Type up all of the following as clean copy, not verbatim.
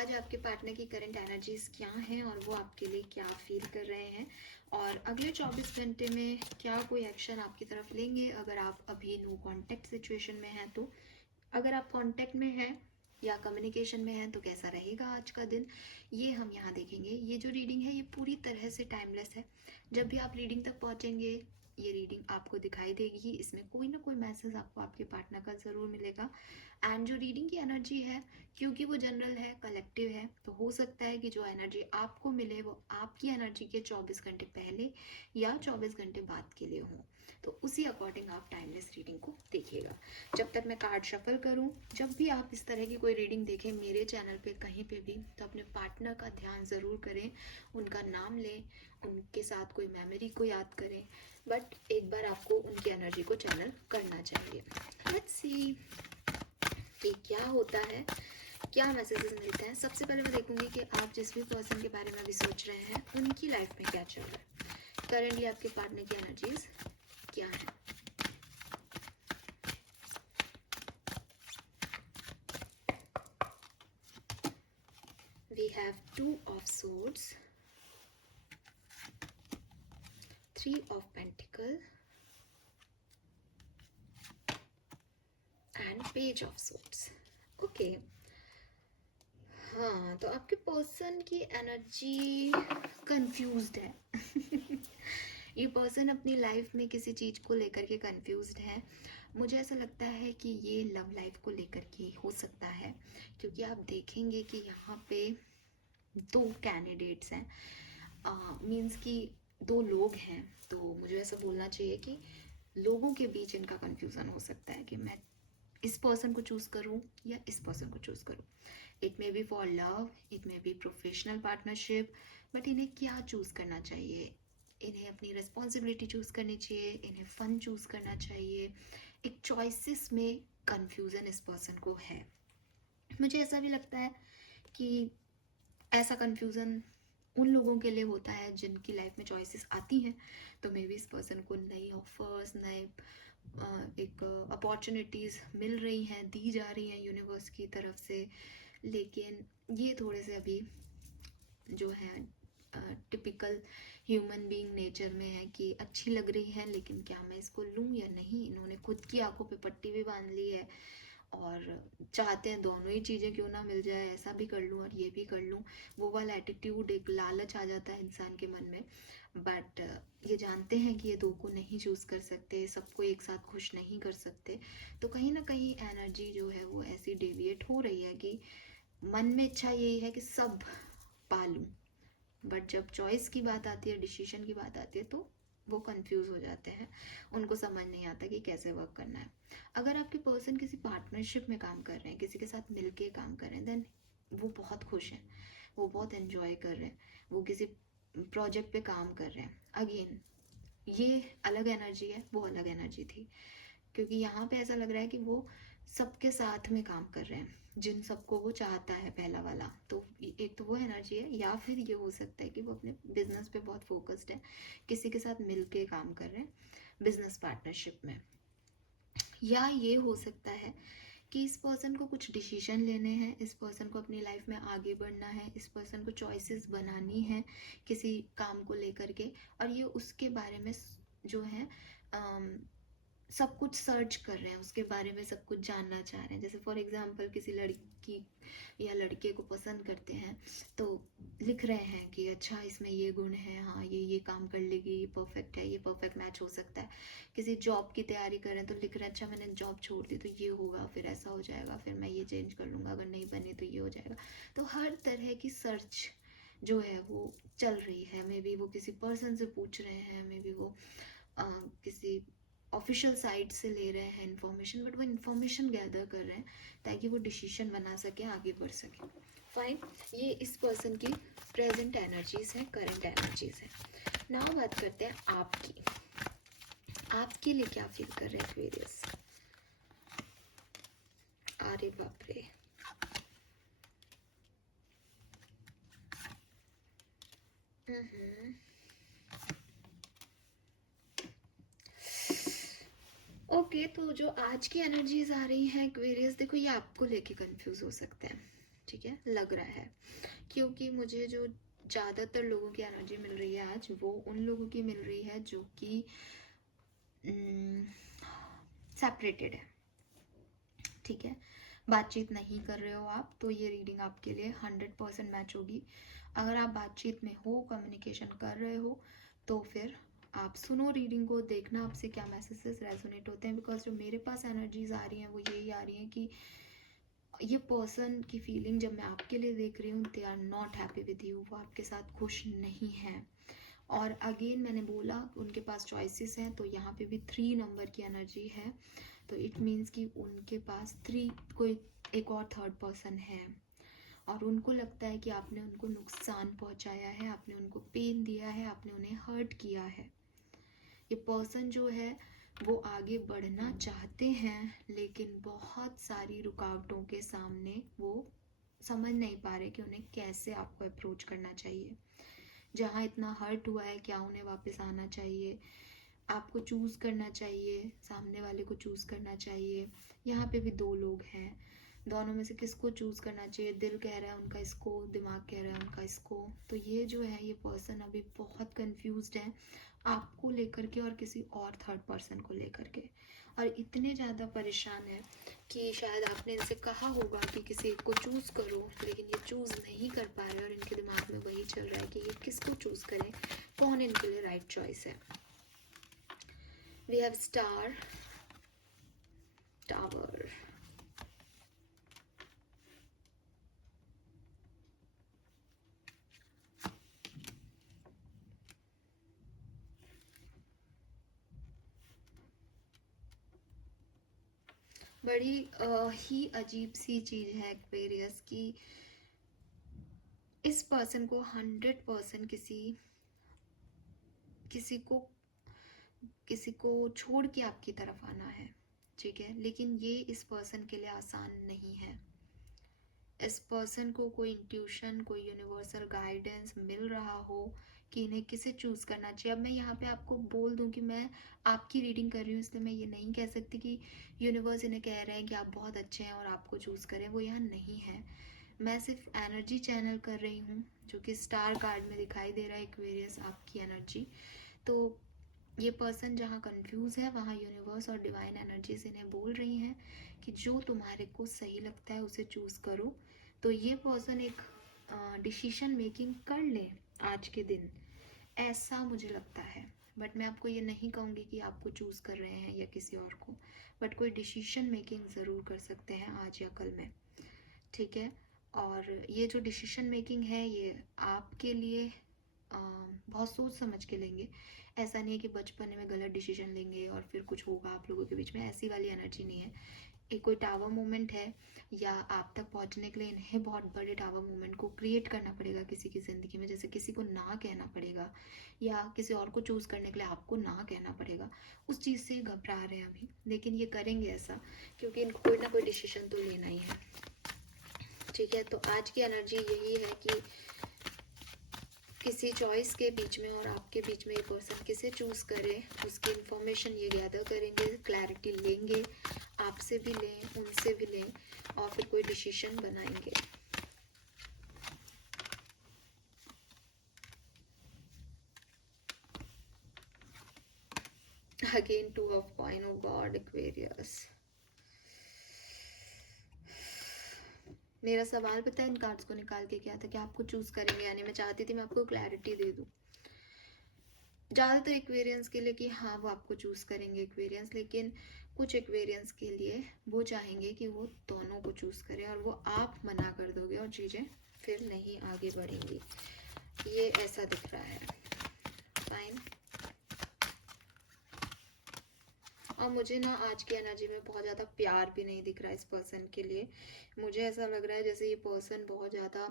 आज आपके पार्टनर की करंट एनर्जीज क्या हैं और वो आपके लिए क्या फील कर रहे हैं, और अगले 24 घंटे में क्या कोई एक्शन आपकी तरफ लेंगे अगर आप अभी नो कांटेक्ट सिचुएशन में हैं तो। अगर आप कांटेक्ट में हैं या कम्युनिकेशन में हैं तो कैसा रहेगा आज का दिन, ये हम यहाँ देखेंगे। ये जो रीडिंग है ये पूरी तरह से टाइमलेस है। जब भी आप रीडिंग तक पहुँचेंगे ये रीडिंग आपको दिखाई देगी, इसमें कोई ना कोई मैसेज आपको आपके पार्टनर का ज़रूर मिलेगा। एंड जो रीडिंग की एनर्जी है, क्योंकि वो जनरल है, कलेक्टिव है, तो हो सकता है कि जो एनर्जी आपको मिले वो आपकी एनर्जी के 24 घंटे पहले या 24 घंटे बाद के लिए हो। तो उसी अकॉर्डिंग आप टाइमलेस रीडिंग को देखिएगा। जब तक मैं कार्ड शफल करूं, जब भी आप इस तरह की कोई रीडिंग देखें मेरे चैनल पे कहीं पे भी, तो अपने पार्टनर का ध्यान ज़रूर करें, उनका नाम लें, उनके साथ कोई मेमोरी को याद करें, बट एक बार आपको उनकी एनर्जी को चैनल करना चाहिए। लेट्स सी कि क्या होता है, क्या मैसेजेस मिलते हैं। सबसे पहले मैं देखूंगी कि आप जिस भी पर्सन के बारे में अभी सोच रहे हैं उनकी लाइफ में क्या चल रहा है, करंटली आपके पार्टनर की एनर्जीज क्या है। We have 2 of Swords, 3 of Pentacles and Page of Swords. Okay. हाँ, तो आपके पर्सन की एनर्जी कंफ्यूज्ड है। ये पर्सन अपनी लाइफ में किसी चीज़ को लेकर के कंफ्यूज्ड है। मुझे ऐसा लगता है कि ये लव लाइफ को लेकर के हो सकता है, क्योंकि आप देखेंगे कि यहाँ पे 2 कैंडिडेट्स हैं, मीन्स कि 2 लोग हैं। तो मुझे ऐसा बोलना चाहिए कि लोगों के बीच इनका कंफ्यूजन हो सकता है कि मैं इस पर्सन को चूज़ करूं या इस पर्सन को चूज़ करूं। It may be for love, it may be professional partnership, but इन्हें क्या चूज़ करना चाहिए। इन्हें अपनी रिस्पॉन्सिबिलिटी चूज़ करनी चाहिए, इन्हें फ़न चूज़ करना चाहिए। एक चॉइसेस में कंफ्यूजन इस पर्सन को है। मुझे ऐसा भी लगता है कि ऐसा कंफ्यूजन उन लोगों के लिए होता है जिनकी लाइफ में चॉइसेस आती हैं, तो मे बी इस पर्सन को नई ऑफर्स, नए एक अपॉर्चुनिटीज़ मिल रही हैं, दी जा रही हैं यूनिवर्स की तरफ से, लेकिन ये थोड़े से अभी जो है टिपिकल ह्यूमन बीइंग नेचर में है कि अच्छी लग रही है लेकिन क्या मैं इसको लूँ या नहीं। इन्होंने खुद की आंखों पे पट्टी भी बांध ली है और चाहते हैं दोनों ही चीज़ें क्यों ना मिल जाए, ऐसा भी कर लूँ और ये भी कर लूँ। वो वाला एटीट्यूड, एक लालच आ जाता है इंसान के मन में। बट ये जानते हैं कि ये 2 को नहीं चूज़ कर सकते, सबको एक साथ खुश नहीं कर सकते। तो कहीं ना कहीं एनर्जी जो है वो ऐसी डेविएट हो रही है कि मन में इच्छा यही है कि सब पालूं, बट जब चॉइस की बात आती है, डिसीजन की बात आती है, तो वो कंफ्यूज हो जाते हैं, उनको समझ नहीं आता कि कैसे वर्क करना है। अगर आपके पर्सन किसी पार्टनरशिप में काम कर रहे हैं, किसी के साथ मिलके काम कर रहे हैं, देन वो बहुत खुश हैं, वो बहुत एंजॉय कर रहे हैं, वो किसी प्रोजेक्ट पे काम कर रहे हैं। अगेन ये अलग एनर्जी है, वो अलग एनर्जी थी, क्योंकि यहाँ पे ऐसा लग रहा है कि वो सबके साथ में काम कर रहे हैं, जिन सबको वो चाहता है, पहला वाला। तो एक तो वो एनर्जी है, या फिर ये हो सकता है कि वो अपने बिजनेस पे बहुत फोकस्ड है, किसी के साथ मिलके काम कर रहे हैं बिजनेस पार्टनरशिप में। या ये हो सकता है कि इस पर्सन को कुछ डिसीजन लेने हैं, इस पर्सन को अपनी लाइफ में आगे बढ़ना है, इस पर्सन को चॉइसेस बनानी है किसी काम को लेकर के, और ये उसके बारे में जो है सब कुछ सर्च कर रहे हैं, उसके बारे में सब कुछ जानना चाह रहे हैं। जैसे फॉर एग्जांपल किसी लड़की या लड़के को पसंद करते हैं तो लिख रहे हैं कि अच्छा इसमें ये गुण है, हाँ ये काम कर लेगी, ये परफेक्ट है, ये परफेक्ट मैच हो सकता है। किसी जॉब की तैयारी कर रहे हैं तो लिख रहे हैं अच्छा मैंने जॉब छोड़ दी तो ये होगा, फिर ऐसा हो जाएगा, फिर मैं ये चेंज कर लूँगा, अगर नहीं बने तो ये हो जाएगा। तो हर तरह की सर्च जो है वो चल रही है। मे बी वो किसी पर्सन से पूछ रहे हैं, मे बी वो किसी ऑफिशियल साइट से ले रहे हैं इन्फॉर्मेशन, बट वो इन्फॉर्मेशन गैदर कर रहे हैं ताकि वो डिसीजन बना सके, आगे बढ़ सके। फाइन, ये इस पर्सन की प्रेजेंट एनर्जीज है, करंट एनर्जीज है। नाउ बात करते हैं आपकी, आपके लिए क्या फील कर रहे हैं एक्वेरियस। अरे बाप रे, ओके तो जो आज की एनर्जीज आ रही हैं एक्वेरियस, देखो ये आपको लेके कंफ्यूज हो सकते हैं, ठीक है, लग रहा है, क्योंकि मुझे जो ज़्यादातर लोगों की एनर्जी मिल रही है आज, वो उन लोगों की मिल रही है जो कि सेपरेटेड है, ठीक है, बातचीत नहीं कर रहे हो आप, तो ये रीडिंग आपके लिए 100% मैच होगी। अगर आप बातचीत में हो, कम्युनिकेशन कर रहे हो, तो फिर आप सुनो रीडिंग को, देखना आपसे क्या मैसेजेस रेजोनेट होते हैं। बिकॉज जो मेरे पास एनर्जीज आ रही हैं वो यही आ रही हैं कि ये पर्सन की फीलिंग जब मैं आपके लिए देख रही हूँ, they are not happy with you, वो आपके साथ खुश नहीं है। और अगेन मैंने बोला उनके पास चॉइसेस हैं, तो यहाँ पे भी 3 नंबर की एनर्जी है, तो इट मीन्स कि उनके पास 3 कोई एक और थर्ड पर्सन है, और उनको लगता है कि आपने उनको नुकसान पहुंचाया है, आपने उनको पेन दिया है, आपने उन्हें हर्ट किया है। ये पर्सन जो है वो आगे बढ़ना चाहते हैं, लेकिन बहुत सारी रुकावटों के सामने वो समझ नहीं पा रहे कि उन्हें कैसे आपको अप्रोच करना चाहिए। जहाँ इतना हर्ट हुआ है, क्या उन्हें वापस आना चाहिए, आपको चूज़ करना चाहिए, सामने वाले को चूज़ करना चाहिए। यहाँ पे भी 2 लोग हैं, दोनों में से किसको चूज़ करना चाहिए? दिल कह रहा है उनका इसको, दिमाग कह रहा है उनका इसको। तो ये जो है, ये पर्सन अभी बहुत कंफ्यूज्ड है आपको लेकर के और किसी और थर्ड पर्सन को लेकर के, और इतने ज़्यादा परेशान है कि शायद आपने इनसे कहा होगा कि किसी एक को चूज़ करो, लेकिन ये चूज़ नहीं कर पा रहे, और इनके दिमाग में वही चल रहा है कि ये किसको चूज़ करें, कौन इनके लिए राइट चॉइस है। We have Star, Tower. बड़ी ही अजीब सी चीज़ है एक्वेरियस की, इस पर्सन को 100% किसी को छोड़ के आपकी तरफ आना है, ठीक है, लेकिन ये इस पर्सन के लिए आसान नहीं है। इस पर्सन को कोई इंट्यूशन, कोई यूनिवर्सल गाइडेंस मिल रहा हो कि इन्हें किसे चूज़ करना चाहिए। अब मैं यहाँ पे आपको बोल दूँ कि मैं आपकी रीडिंग कर रही हूँ, इसलिए मैं ये नहीं कह सकती कि यूनिवर्स इन्हें कह रहे हैं कि आप बहुत अच्छे हैं और आपको चूज़ करें, वो यहाँ नहीं है। मैं सिर्फ एनर्जी चैनल कर रही हूँ, जो कि स्टार कार्ड में दिखाई दे रहा है एक्वेरियस आपकी एनर्जी। तो ये पर्सन जहाँ कंफ्यूज है, वहाँ यूनिवर्स और डिवाइन एनर्जीज इन्हें बोल रही हैं कि जो तुम्हारे को सही लगता है उसे चूज़ करो। तो ये पर्सन एक डिसीजन मेकिंग कर ले आज के दिन, ऐसा मुझे लगता है। बट मैं आपको ये नहीं कहूँगी कि आपको चूज़ कर रहे हैं या किसी और को, बट कोई डिसीजन मेकिंग ज़रूर कर सकते हैं आज या कल में, ठीक है। और ये जो डिसीजन मेकिंग है, ये आपके लिए बहुत सोच समझ के लेंगे। ऐसा नहीं है कि बचपन में गलत डिसीजन लेंगे और फिर कुछ होगा आप लोगों के बीच में, ऐसी वाली एनर्जी नहीं है। एक कोई टावर मूवमेंट है, या आप तक पहुंचने के लिए इन्हें बहुत बड़े टावर मूवमेंट को क्रिएट करना पड़ेगा किसी की ज़िंदगी में, जैसे किसी को ना कहना पड़ेगा, या किसी और को चूज़ करने के लिए आपको ना कहना पड़ेगा। उस चीज़ से घबरा रहे हैं अभी, लेकिन ये करेंगे ऐसा, क्योंकि इनको कोई ना कोई डिसीजन तो लेना ही है, ठीक है। तो आज की एनर्जी यही है कि किसी चॉइस के बीच में और आपके बीच में ये पर्सन किसे चूज़ करे, उसकी इन्फॉर्मेशन ये गैदर करेंगे, क्लैरिटी लेंगे, आपसे भी लें, उनसे भी लें, और फिर कोई डिसीजन बनाएंगे। Again 2 of coin, oh god Aquarius. मेरा सवाल पता है इन कार्ड्स को निकाल के क्या था, कि आपको चूज़ करेंगे, यानी मैं चाहती थी मैं आपको क्लैरिटी दे दूँ ज़्यादातर एक्वेरियंस के लिए कि हाँ वो आपको चूज़ करेंगे एक्वेरियंस, लेकिन कुछ एक्वेरियंस के लिए वो चाहेंगे कि वो दोनों को चूज़ करें, और वो आप मना कर दोगे और चीज़ें फिर नहीं आगे बढ़ेंगी, ये ऐसा दिख रहा है। फाइन। और मुझे ना आज की एनर्जी में बहुत ज़्यादा प्यार भी नहीं दिख रहा है इस पर्सन के लिए। मुझे ऐसा लग रहा है जैसे ये पर्सन बहुत ज़्यादा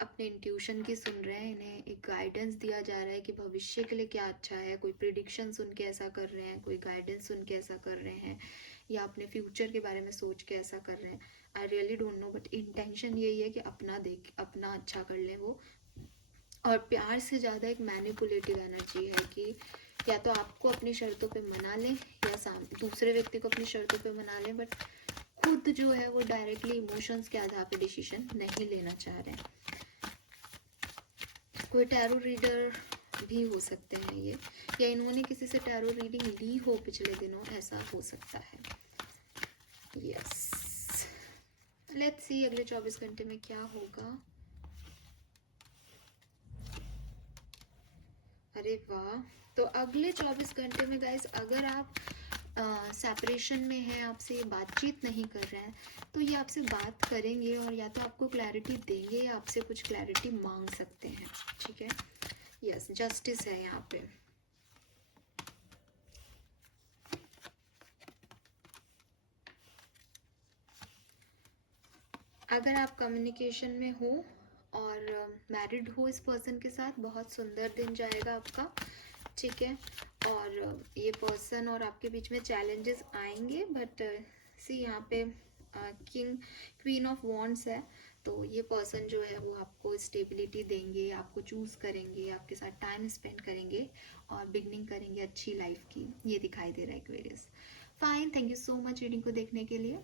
अपने इंट्यूशन की सुन रहे हैं, इन्हें एक गाइडेंस दिया जा रहा है कि भविष्य के लिए क्या अच्छा है, कोई प्रिडिक्शन सुन के ऐसा कर रहे हैं, कोई गाइडेंस सुन के ऐसा कर रहे हैं, या अपने फ्यूचर के बारे में सोच के ऐसा कर रहे हैं। I really don't know, but intention यही है कि अपना अच्छा कर लें वो। और प्यार से ज़्यादा एक मैनिपुलेटिव एनर्जी है कि या तो आपको अपनी शर्तों पे मना लें, या दूसरे व्यक्ति को अपनी शर्तों पे मना लें, बट खुद जो है वो डायरेक्टली इमोशंस के आधार पे डिसीजन नहीं लेना चाह रहे हैं। कोई टैरो रीडर भी हो सकते हैं ये, या इन्होंने किसी से टैरो रीडिंग ली हो पिछले दिनों, ऐसा हो सकता है। यस, लेट्स सी अगले 24 घंटे में क्या होगा। अरे वाह, तो अगले 24 घंटे में गाइस अगर आप सेपरेशन में है, आपसे ये बातचीत नहीं कर रहे हैं, तो ये आपसे बात करेंगे और या तो आपको क्लैरिटी देंगे या आपसे कुछ क्लैरिटी मांग सकते हैं। ठीक है, यस, जस्टिस है यहाँ पे। अगर आप कम्युनिकेशन में हो और मैरिड हो इस पर्सन के साथ, बहुत सुंदर दिन जाएगा आपका। ठीक है, और ये पर्सन और आपके बीच में चैलेंजेस आएंगे, बट सी यहाँ पे किंग क्वीन ऑफ वॉन्ड्स है, तो ये पर्सन जो है वो आपको स्टेबिलिटी देंगे, आपको चूज करेंगे, आपके साथ टाइम स्पेंड करेंगे और बिगनिंग करेंगे अच्छी लाइफ की, ये दिखाई दे रहा है Aquarius. Fine, thank you so much reading को देखने के लिए।